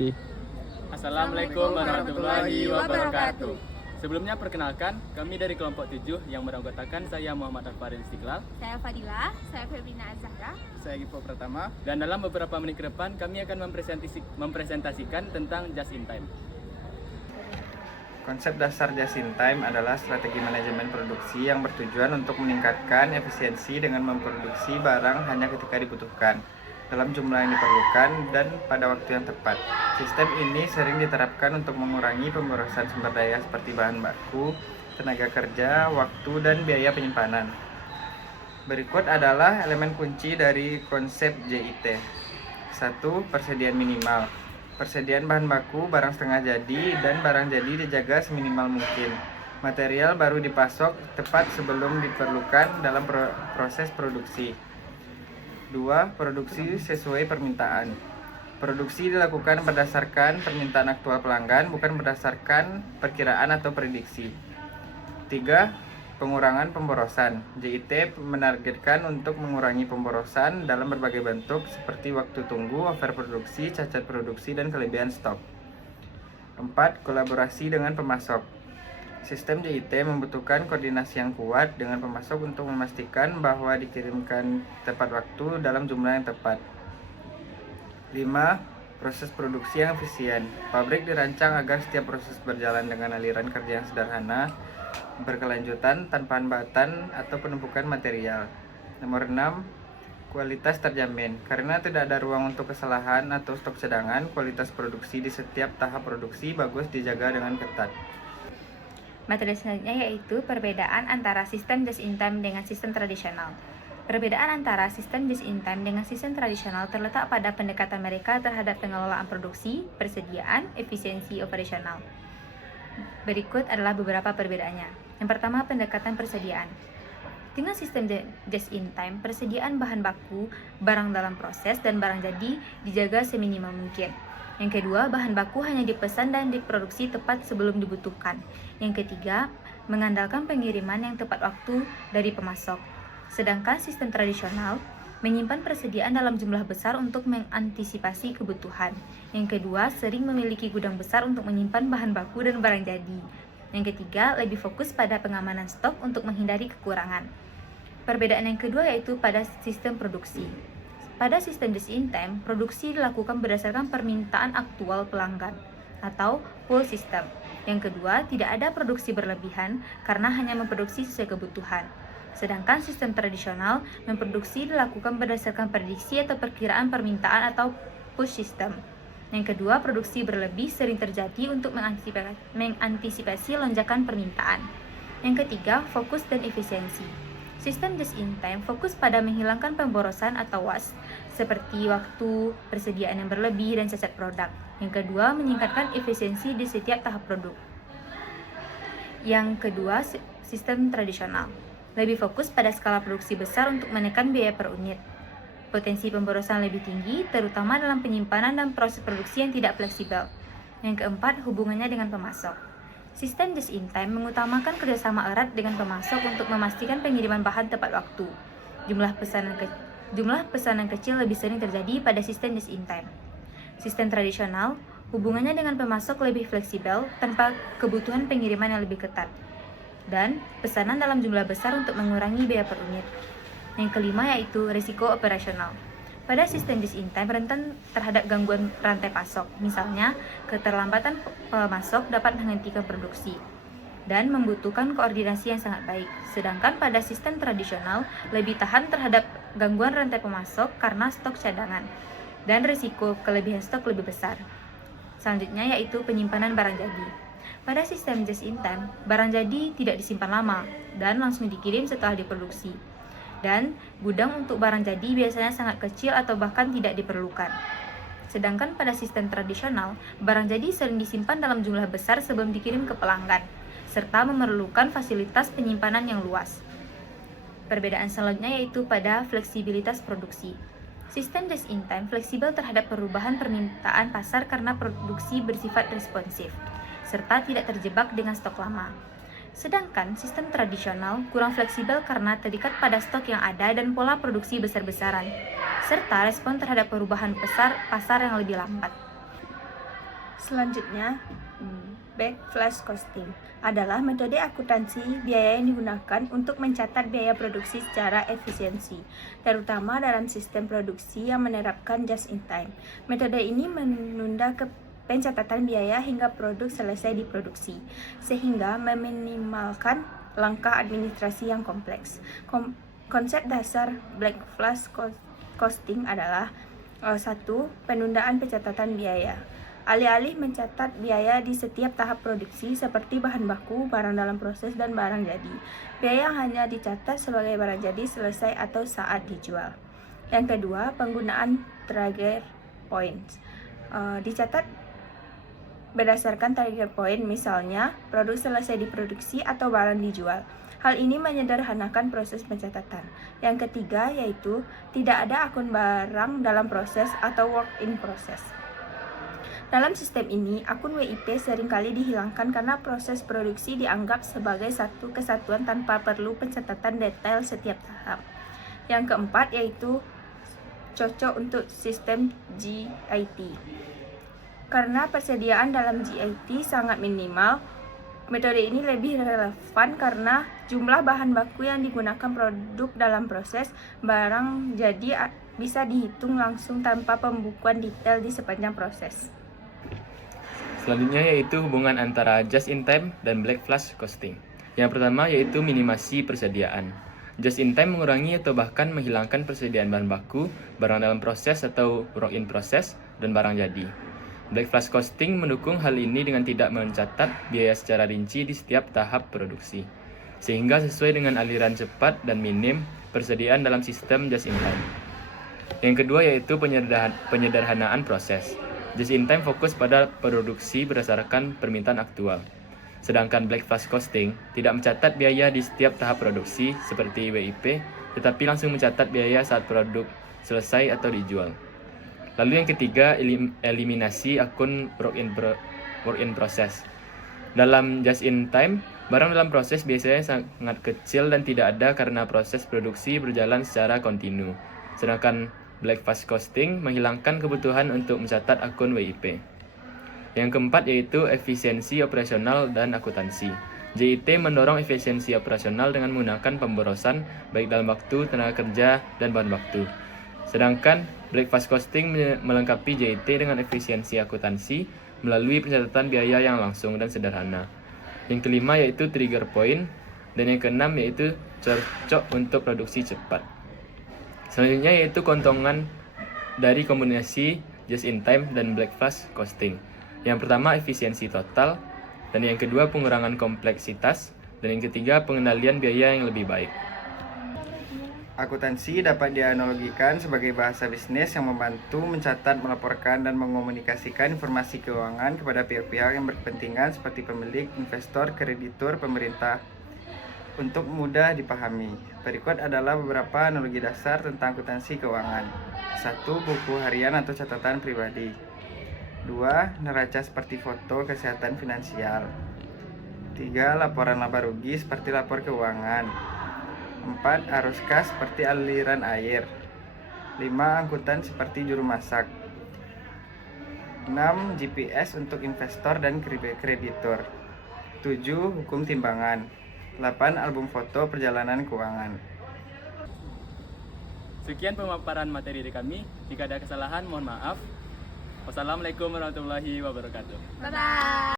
wabarakatuh. Assalamualaikum warahmatullahi wabarakatuh. Sebelumnya perkenalkan, kami dari kelompok 7 yang beranggotakan saya Muhammad Alfarin Istiqlal. Saya Fadila, saya Febrina Azhara. Saya Gipo Pratama. Dan dalam beberapa menit ke depan kami akan mempresentasikan tentang just in time. Konsep dasar just in time adalah strategi manajemen produksi yang bertujuan untuk meningkatkan efisiensi dengan memproduksi barang hanya ketika dibutuhkan, dalam jumlah yang diperlukan, dan pada waktu yang tepat. Sistem ini sering diterapkan untuk mengurangi pemborosan sumber daya seperti bahan baku, tenaga kerja, waktu, dan biaya penyimpanan. Berikut adalah elemen kunci dari konsep JIT. 1. Persediaan minimal. Persediaan bahan baku, barang setengah jadi, dan barang jadi dijaga seminimal mungkin. Material baru dipasok tepat sebelum diperlukan dalam proses produksi. 2. Produksi sesuai permintaan. Produksi dilakukan berdasarkan permintaan aktual pelanggan, bukan berdasarkan perkiraan atau prediksi. 3. Pengurangan pemborosan. JIT menargetkan untuk mengurangi pemborosan dalam berbagai bentuk seperti waktu tunggu, overproduksi, cacat produksi, dan kelebihan stok. 4. Kolaborasi dengan pemasok. Sistem JIT membutuhkan koordinasi yang kuat dengan pemasok untuk memastikan bahwa dikirimkan tepat waktu dalam jumlah yang tepat. 5. Proses produksi yang efisien. Pabrik dirancang agar setiap proses berjalan dengan aliran kerja yang sederhana, berkelanjutan, tanpa hambatan atau penumpukan material. Nomor 6. Kualitas terjamin. Karena tidak ada ruang untuk kesalahan atau stok cadangan, kualitas produksi di setiap tahap produksi bagus dijaga dengan ketat. Materi selanjutnya yaitu perbedaan antara sistem just in time dengan sistem tradisional. Perbedaan antara sistem just in time dengan sistem tradisional terletak pada pendekatan mereka terhadap pengelolaan produksi, persediaan, efisiensi operasional. Berikut adalah beberapa perbedaannya. Yang pertama, pendekatan persediaan. Dengan sistem just in time, persediaan bahan baku, barang dalam proses, dan barang jadi dijaga seminimal mungkin. Yang kedua, bahan baku hanya dipesan dan diproduksi tepat sebelum dibutuhkan. Yang ketiga, mengandalkan pengiriman yang tepat waktu dari pemasok. Sedangkan sistem tradisional menyimpan persediaan dalam jumlah besar untuk mengantisipasi kebutuhan. Yang kedua, sering memiliki gudang besar untuk menyimpan bahan baku dan barang jadi. Yang ketiga, lebih fokus pada pengamanan stok untuk menghindari kekurangan. Perbedaan yang kedua yaitu pada sistem produksi. Pada sistem just in time, produksi dilakukan berdasarkan permintaan aktual pelanggan atau pull system. Yang kedua, tidak ada produksi berlebihan karena hanya memproduksi sesuai kebutuhan. Sedangkan sistem tradisional memproduksi dilakukan berdasarkan prediksi atau perkiraan permintaan atau push system. Yang kedua, produksi berlebih sering terjadi untuk mengantisipasi lonjakan permintaan. Yang ketiga, fokus dan efisiensi. Sistem just in time fokus pada menghilangkan pemborosan atau waste, seperti waktu, persediaan yang berlebih, dan cacat produk. Yang kedua, meningkatkan efisiensi di setiap tahap produk. Yang kedua, sistem tradisional lebih fokus pada skala produksi besar untuk menekan biaya per unit. Potensi pemborosan lebih tinggi, terutama dalam penyimpanan dan proses produksi yang tidak fleksibel. Yang keempat, hubungannya dengan pemasok. Sistem just in time mengutamakan kerjasama erat dengan pemasok untuk memastikan pengiriman bahan tepat waktu. Jumlah pesanan kecil lebih sering terjadi pada sistem just in time. Sistem tradisional, hubungannya dengan pemasok lebih fleksibel tanpa kebutuhan pengiriman yang lebih ketat, dan pesanan dalam jumlah besar untuk mengurangi biaya per unit. Yang kelima yaitu risiko operasional. Pada sistem just in time rentan terhadap gangguan rantai pasok, misalnya keterlambatan pemasok dapat menghentikan produksi dan membutuhkan koordinasi yang sangat baik. Sedangkan pada sistem tradisional lebih tahan terhadap gangguan rantai pemasok karena stok cadangan dan risiko kelebihan stok lebih besar. Selanjutnya yaitu penyimpanan barang jadi. Pada sistem just in time, barang jadi tidak disimpan lama dan langsung dikirim setelah diproduksi. Dan gudang untuk barang jadi biasanya sangat kecil atau bahkan tidak diperlukan. Sedangkan pada sistem tradisional, barang jadi sering disimpan dalam jumlah besar sebelum dikirim ke pelanggan, serta memerlukan fasilitas penyimpanan yang luas. Perbedaan selanjutnya yaitu pada fleksibilitas produksi. Sistem just in time fleksibel terhadap perubahan permintaan pasar karena produksi bersifat responsif, serta tidak terjebak dengan stok lama. Sedangkan sistem tradisional kurang fleksibel karena terikat pada stok yang ada dan pola produksi besar-besaran, serta respon terhadap perubahan pasar yang lebih lambat. Selanjutnya, backflash costing adalah metode akuntansi biaya yang digunakan untuk mencatat biaya produksi secara efisiensi, terutama dalam sistem produksi yang menerapkan just in time. Metode ini menunda pencatatan biaya hingga produk selesai diproduksi, sehingga meminimalkan langkah administrasi yang kompleks. Konsep dasar backflash costing adalah 1. Penundaan pencatatan biaya. Alih-alih mencatat biaya di setiap tahap produksi seperti bahan baku, barang dalam proses, dan barang jadi, biaya hanya dicatat sebagai barang jadi selesai atau saat dijual. Yang kedua, penggunaan trigger points. Dicatat berdasarkan trigger point, misalnya produk selesai diproduksi atau barang dijual. Hal ini menyederhanakan proses pencatatan. Yang ketiga yaitu tidak ada akun barang dalam proses atau work in process. Dalam sistem ini, akun WIP seringkali dihilangkan karena proses produksi dianggap sebagai satu kesatuan tanpa perlu pencatatan detail setiap tahap. Yang keempat yaitu cocok untuk sistem GIT. Karena persediaan dalam GIT sangat minimal, metode ini lebih relevan karena jumlah bahan baku yang digunakan produk dalam proses barang jadi bisa dihitung langsung tanpa pembukuan detail di sepanjang proses. Selanjutnya yaitu hubungan antara just in time dan backflash costing. Yang pertama yaitu minimasi persediaan. Just in time mengurangi atau bahkan menghilangkan persediaan bahan baku, barang dalam proses atau work in process, dan barang jadi. Backflash costing mendukung hal ini dengan tidak mencatat biaya secara rinci di setiap tahap produksi, sehingga sesuai dengan aliran cepat dan minim persediaan dalam sistem just in time. Yang kedua yaitu penyederhanaan proses. Just in time fokus pada produksi berdasarkan permintaan aktual. Sedangkan backflash costing tidak mencatat biaya di setiap tahap produksi seperti WIP, tetapi langsung mencatat biaya saat produk selesai atau dijual. Lalu yang ketiga, eliminasi akun work in process. Dalam just in time, barang dalam proses biasanya sangat kecil dan tidak ada karena proses produksi berjalan secara kontinu. Sedangkan backflash costing menghilangkan kebutuhan untuk mencatat akun WIP. Yang keempat yaitu efisiensi operasional dan akuntansi. JIT mendorong efisiensi operasional dengan menggunakan pemborosan baik dalam waktu, tenaga kerja, dan bahan waktu. Sedangkan backflash costing melengkapi JIT dengan efisiensi akuntansi melalui pencatatan biaya yang langsung dan sederhana. Yang kelima yaitu trigger point, dan yang keenam yaitu cocok untuk produksi cepat. Selanjutnya yaitu keuntungan dari kombinasi just in time dan backflash costing. Yang pertama efisiensi total, dan yang kedua pengurangan kompleksitas, dan yang ketiga pengendalian biaya yang lebih baik. Akuntansi dapat dianalogikan sebagai bahasa bisnis yang membantu mencatat, melaporkan, dan mengomunikasikan informasi keuangan kepada pihak-pihak yang berkepentingan seperti pemilik, investor, kreditur, pemerintah, untuk mudah dipahami. Berikut adalah beberapa analogi dasar tentang akuntansi keuangan. 1. Buku harian atau catatan pribadi. 2. Neraca seperti foto kesehatan finansial. 3. Laporan laba rugi seperti lapor keuangan. 4. Arus kas seperti aliran air. 5. Angkutan seperti juru masak. 6. GPS untuk investor dan kreditur. 7. Hukum timbangan. 8. Album foto perjalanan keuangan. Sekian pemaparan materi dari kami. Jika ada kesalahan, mohon maaf. Wassalamualaikum warahmatullahi wabarakatuh. Bye-bye!